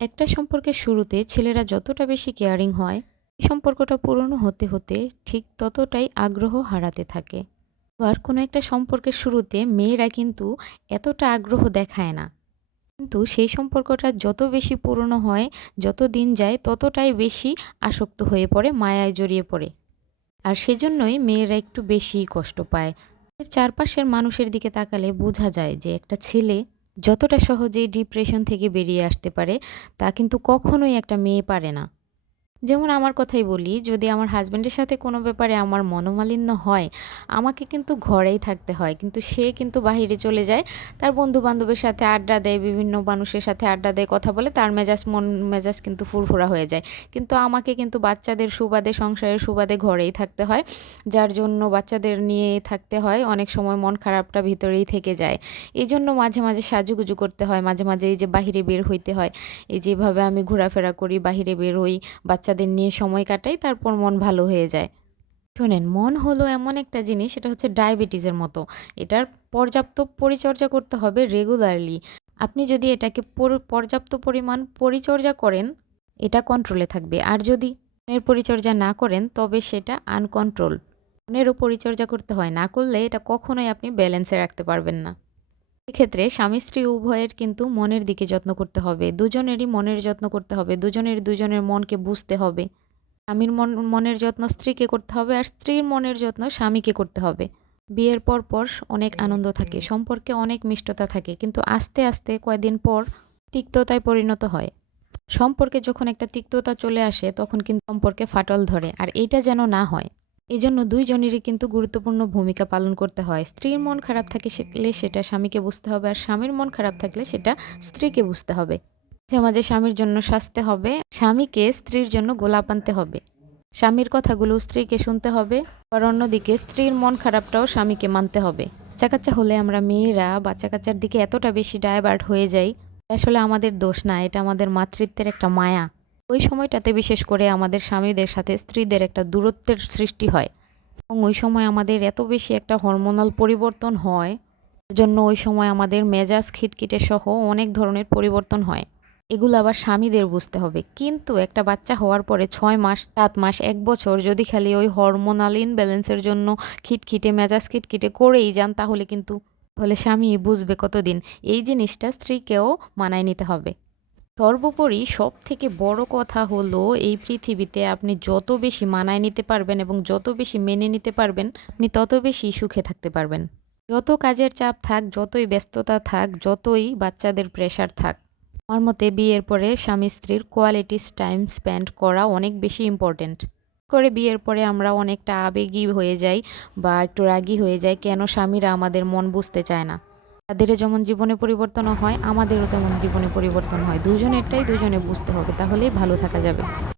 একটা সম্পর্কের শুরুতে ছেলেরা যতটা বেশি কেয়ারিং হয়, এই সম্পর্কটা পুরনো হতে হতে ঠিক ততটাই আগ্রহ হারাতে থাকে। আবার কোনো একটা সম্পর্কের শুরুতে মেয়েরা কিন্তু এতটা আগ্রহ দেখায় না। কিন্তু সেই সম্পর্কটা যত বেশি পুরনো হয়, যত দিন যায় ততটাই বেশি আসক্ত হয়ে পড়ে, মায়ায় জড়িয়ে পড়ে। আর সেজন্যই মেয়েরা একটু বেশিই কষ্ট পায়। এর চারপাশের মানুষের দিকে তাকালে বোঝা যায় যে একটা ছেলে যতটা সহজেই ডিপ্রেশন থেকে বেরিয়ে আসতে পারে, তা কিন্তু কখনোই একটা মেয়ে পারে না। যেমন আমার কথাই বলি, যদি আমার হাসব্যান্ডের সাথে কোনো ব্যাপারে আমার মনোমালিন্য হয়, আমাকে কিন্তু ঘরেই থাকতে হয়। কিন্তু সে কিন্তু বাহিরে চলে যায়। তার বন্ধু-বান্ধবের সাথে আড্ডা দেয়, বিভিন্ন মানুষের সাথে আড্ডা দেয়, কথা বলে। তার মন মেজাজ কিন্তু ফুরফুরা হয়ে যায়। কিন্তু আমাকে কিন্তু বাচ্চাদের সুবাদে, সংসারের সুবাদে ঘরেই থাকতে হয়। যার জন্য বাচ্চাদের নিয়েই থাকতে হয়। অনেক সময় মন খারাপটা ভিতরেই থেকে যায়। এজন্য মাঝে, মাঝে সাজুগুজু করতে হয়। মাঝে, মাঝে এই যে বাহিরে বের হইতে হয়। এই যেভাবে আমি ঘোরাফেরা করি, বাহিরে বের হই, বাচ্চাদের নিয়ে সময় কাটাই, তারপর মন ভালো হয়ে যায়। শোনেন, মন হলো এমন একটা জিনিস, এটা হচ্ছে ডায়াবেটিসের মতো। এটার পর্যাপ্ত পরিচর্যা করতে হবে রেগুলারলি। আপনি যদি এটাকে পর্যাপ্ত পরিমাণ পরিচর্যা করেন, এটা কন্ট্রোলে থাকবে। আর যদি মনের পরিচর্যা না করেন, তবে সেটা আনকন্ট্রোল। মনেরও পরিচর্যা করতে হয়, না করলে এটা কখনোই আপনি ব্যালেন্সে রাখতে পারবেন না। এক্ষেত্রে স্বামী-স্ত্রী উভয়ের কিন্তু মনের দিকে যত্ন করতে হবে। দুজনেরই মনের যত্ন করতে হবে। দুজনের মনকে বুঝতে হবে। স্বামীর মনের যত্ন স্ত্রীকে করতে হবে, আর স্ত্রীর মনের যত্ন স্বামীকে করতে হবে। বিয়ের পর অনেক আনন্দ থাকে, সম্পর্কে অনেক মিষ্টতা থাকে। কিন্তু আস্তে, আস্তে কয়েকদিন পর তিক্ততায় পরিণত হয়। সম্পর্কে যখন একটা তিক্ততা চলে আসে, তখন কিন্তু সম্পর্কে ফাটল ধরে। আর এইটা যেন না হয়, এজন্য ২ জনেরই কিন্তু গুরুত্বপূর্ণ ভূমিকা পালন করতে হয়। স্ত্রীর মন খারাপ থাকলে সেটা স্বামীকে বুঝতে হবে, আর স্বামীর মন খারাপ থাকলে সেটা স্ত্রীকে বুঝতে হবে। মাঝে, মাঝে স্বামীর জন্য সাজতে হবে, স্বামীকে স্ত্রীর জন্য গোলাপ আনতে হবে। স্বামীর কথাগুলো স্ত্রীকে শুনতে হবে, আবার অন্যদিকে স্ত্রীর মন খারাপটাও স্বামীকে মানতে হবে। বাচ্চা-কাচ্চা হলে আমরা মেয়েরা বাচ্চা-কাচ্চার দিকে এতটা বেশি ডাইভার্ট হয়ে যাই, আসলে আমাদের দোষ না, এটা আমাদের মাতৃত্বের একটা মায়া। ওই সময়টাতে বিশেষ করে আমাদের স্বামীদের সাথে স্ত্রীদের একটা দূরত্বের সৃষ্টি হয়, এবং ওই সময় আমাদের এত বেশি একটা হরমোনাল পরিবর্তন হয়, জন্য ওই সময় আমাদের মেজাজ খিটখিটে সহ অনেক ধরনের পরিবর্তন হয়। এগুলো আবার স্বামীদের বুঝতে হবে। কিন্তু একটা বাচ্চা হওয়ার পরে ৬ মাস, ৭ মাস, ১ বছর যদি খালি ওই হরমোনাল ইমব্যালেন্সের জন্য খিটখিটে মেজাজ খিটখিটে করেই যান, তাহলে স্বামী বুঝবে কতদিন? এই জিনিসটা স্ত্রীকেও মানায় নিতে হবে। সর্বোপরি সবথেকে বড় কথা হলো, এই পৃথিবীতে আপনি যত বেশি মানায় নিতে পারবেন এবং যত বেশি মেনে নিতে পারবেন, আপনি তত বেশি সুখে থাকতে পারবেন। যত কাজের চাপ থাক, যতই ব্যস্ততা থাক, যতই বাচ্চাদের প্রেশার থাক, আমার মতে বিয়ের পরে স্বামী-স্ত্রীর কোয়ালিটি টাইম স্পেন্ড করা অনেক বেশি ইম্পোর্টেন্ট। করে বিয়ের পরে আমরা অনেকটা আবেগী হয়ে যাই বা একটু রাগী হয়ে যাই, কেন স্বামীরা আমাদের মন বুঝতে চায় না। তাদেরও যেমন জীবনে পরিবর্তনও হয়, আমাদেরও তেমন জীবনে পরিবর্তন হয়। দুজনেরটাই দুজনে বুঝতে হবে, তাহলেই ভালো থাকা যাবে।